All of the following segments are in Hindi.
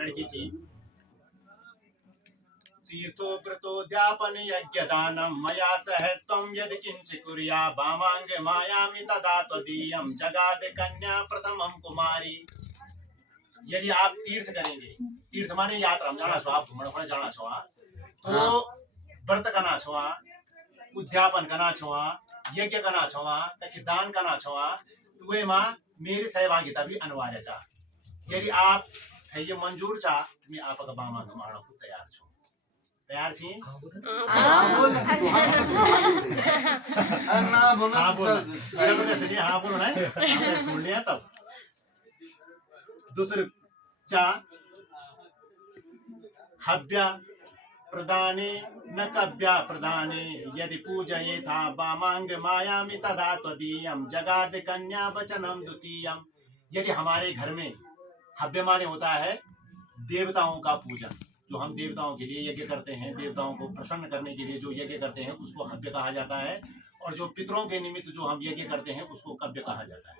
लड़की की तीर्थोव्रतोद्यापन यज्ञदानं मया सह त्वं यदि किंचित् कुर्या वामांग मायामि तदा त्वदीयं जगाद कन्या प्रथमं कुमारी। यदि आप तीर्थ करेंगे, तीर्थ माने यात्रा में जाना छो, आप घूमने फिरने जाना छो, तो व्रत करना छो, उद्यापन करना छो, यज्ञ करना छो, कहीं दान करना छो, तो वे मां मेरी सहभागिता भी अनिवार्य चा। यदि आप ये मंजूर चा, मैं आपका बामा मारने को तैयार छो। तैयार छी? हाँ बोल सुन लिया तब। दूसरे चा हव्या प्रदाने न कव्या प्रदाने यदि पूजयेथा वामांग मायामि तदा त्वदीयं जगाद कन्या वचनम द्वितीयम। यदि हमारे घर में हव्य माने होता है देवताओं का पूजन, जो हम देवताओं के लिए यज्ञ करते हैं, देवताओं को प्रसन्न करने के लिए जो यज्ञ करते हैं उसको हव्य कहा जाता है, और जो पितरों के निमित्त जो हम यज्ञ करते हैं उसको कव्य कहा जाता है।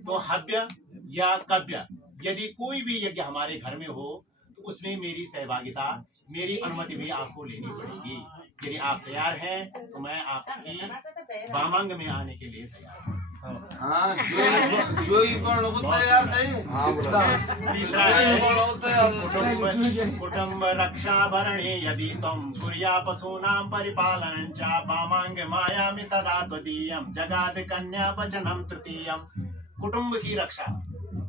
तो हव्य या कव्य यदि कोई भी यज्ञ हमारे घर में हो तो उसमें मेरी सहभागिता, मेरी अनुमति भी आपको लेनी पड़ेगी। यदि आप तैयार हैं तो मैं आपकी वामांग में आने के लिए तैयार हूँ। हाँ, जो तैयार तीसरा है कुटुंब रक्षा भरणे यदि तुम कुर्या पशूनां परिपालनं च वामांग मायामि तदा त्वदीयं जगाद कन्या वचनम तृतीयम। कुटुंब की रक्षा।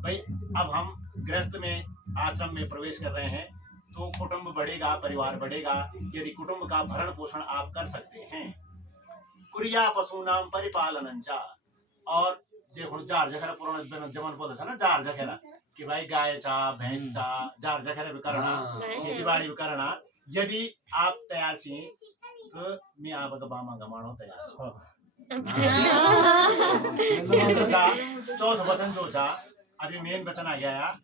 भाई अब हम गृहस्थ में आश्रम में प्रवेश कर रहे हैं तो कुटुंब बढ़ेगा, परिवार बढ़ेगा। यदि कुटुंब का भरण पोषण आप कर सकते हैं, कुर्या पशूनां परिपालनं च, और जो जार जखरा पुराना जमन बोलते था ना, जार जखरा कि भाई गाय चा भैंस चा जार जखरा भी करना, खेती बाड़ी भी करना। यदि आप तैयार छी तो मैं आपका बामा गमाणो तैयार छो। चौथा वचन जो चा अभी मेन वचन आ गया,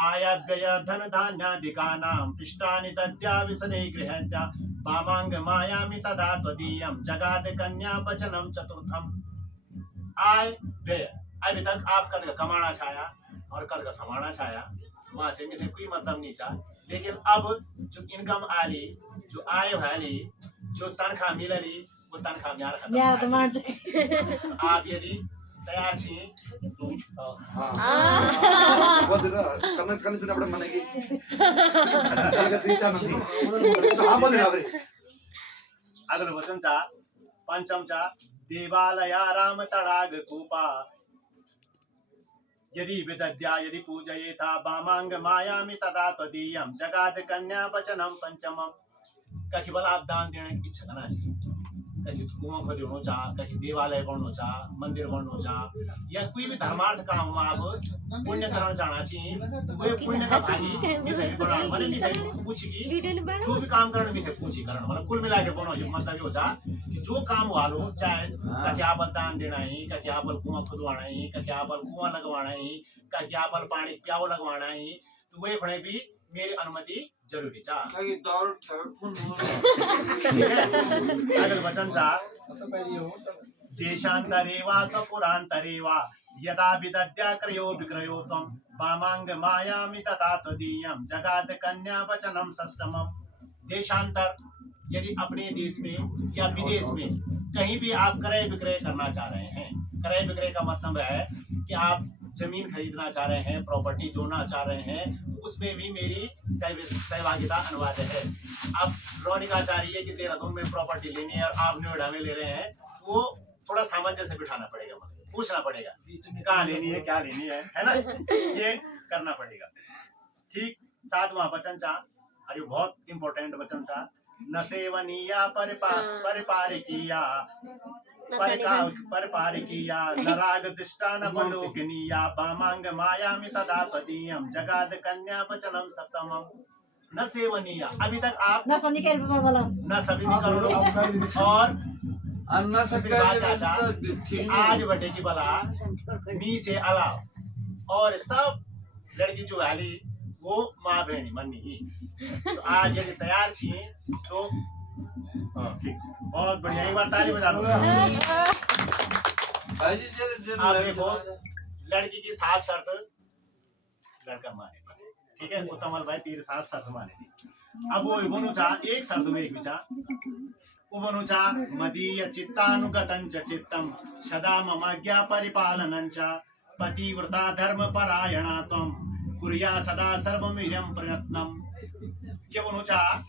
आया व्यय धन धान्यादिकानां पिष्टानि दद्या विसने गृहद्या वामांग मायामि तदा त्वदीयं जगाद कन्या वचनम चतुर्थम। आय व्यय, अभी तक आप कद का कमाना चाया और कद का समाना चाया, वहां से मुझे कोई मतलब नहीं चाह। लेकिन अब जो इनकम आली, जो आय वाली, जो तनख्वाह मिलली, वो तनख्वाह म्यार आप यदि तैयार छी तो अगला वचन चा पंचम चा देवालया राम तड़ाग कूपा यदि विदद्या यदि पूजयेथा वामांग मायामि तदा त्वदीयं जगाद कन्या वचनम पंचमम। कहीं बल आप दान देने की इच्छा करना चाहिए, कहीं कुआं खोदनो चा, कहीं देवालय बननो चा, मंदिर बननो चा, या कोई भी धर्मार्थ काम आप पुण्य करना चाहना चाहिए, वो पुण्य का भागी माने मिथे पूछ की जो भी काम करने मिथे पूछी करना, मतलब कुल मिला के बनो मतलब ये हो चा कि जो काम वालो चाहे कहीं आप दान देना ही, कहीं आप कुआं खुदवाना ही, कहीं आप कुआं लगवाना ही, कहीं आप पानी प्याव लगवाना ही, तो वे खड़े भी मेरी अनुमति जरूरी चा। अगर वचन चा देशांतरे वा सपुरांतरे वा यदा विदद्या क्रयो विक्रयो त्वं वामांग मायामि तथा त्वदीयं जगाद कन्या वचनम षष्ठमम। देशांतर यदि अपने देश में या विदेश में कहीं भी आप क्रय विक्रय करना चाह रहे हैं, क्रय विक्रय का मतलब है कि आप जमीन खरीदना चाह रहे हैं, प्रॉपर्टी जोड़ना चाह रहे हैं, तो उसमें भी मेरी सहभागिता अनिवार्य है। अब रोनिका चाह रही है कि देहरादून में प्रॉपर्टी लेनी है और आप नोएडा में ले रहे हैं, वो थोड़ा सामंजस्य बिठाना पड़ेगा, मतलब पूछना पड़ेगा कहाँ लेनी है, क्या लेनी है ना, ये करना पड़ेगा। ठीक। सातवां वचन चा, अरे बहुत इंपॉर्टेंट वचन चा, न सेवनीया परिपारिकीया परपारिकीया नराग दृष्टा न बलोकनीया वामांग मायामि तदा त्वदीयं जगाद कन्या वचनम सप्तमम। न सेवनीया, अभी तक आप न सभी करो और आज बटे की बला मी से अलाव और सब लड़की जो वाली वो माँ बहनी मन्नी। तो आज यदि तैयार छी तो ठीक, बहुत बढ़िया, एक बार ताली बजा दो। आप देखो लड़की की सात शर्त लड़का माने, ठीक है उत्तमल भाई तेरे साथ शर्त माने थी अब वो बोनु चा एक शर्त में एक विचार वो चा मदीय चित्तानुगतं च चित्तं सदा ममाज्ञा परिपालनं च पतिव्रता धर्म परायणा त्वं कुर्या सदा सर्वमिदं प्रयत्नम क्या बोनु चा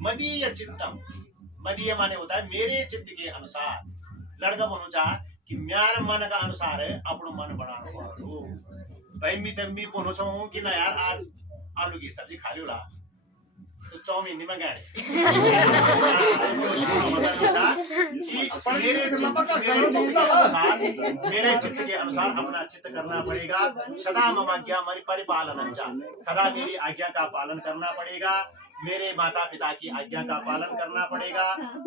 मदीय चित्तम मदीय माने होता है मेरे चित्त के अनुसार लड़का बोनु चा कि म्यार मन का अनुसार है अपनो मन बनाना वालो भाई मी बोनु चाहूं कि ना यार आज आलू की सब्जी खा लियो ला तो चाउमीन नहीं मंगाए मेरे चित्त के अनुसार अपना चित्त करना पड़ेगा सदा मम आज्ञा परिपालन सदा मेरी आज्ञा का पालन करना पड़ेगा मेरे माता पिता की आज्ञा का पालन करना पड़ेगा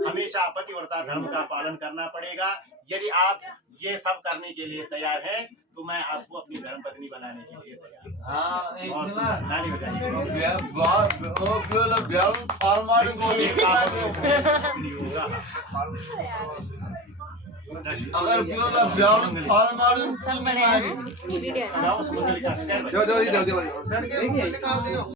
हमेशा पतिव्रता धर्म का पालन करना पड़ेगा यदि आप ये सब करने के लिए तैयार हैं तो मैं आपको अपनी धर्म पत्नी बनाने के लिए तैयार अगर वीडियो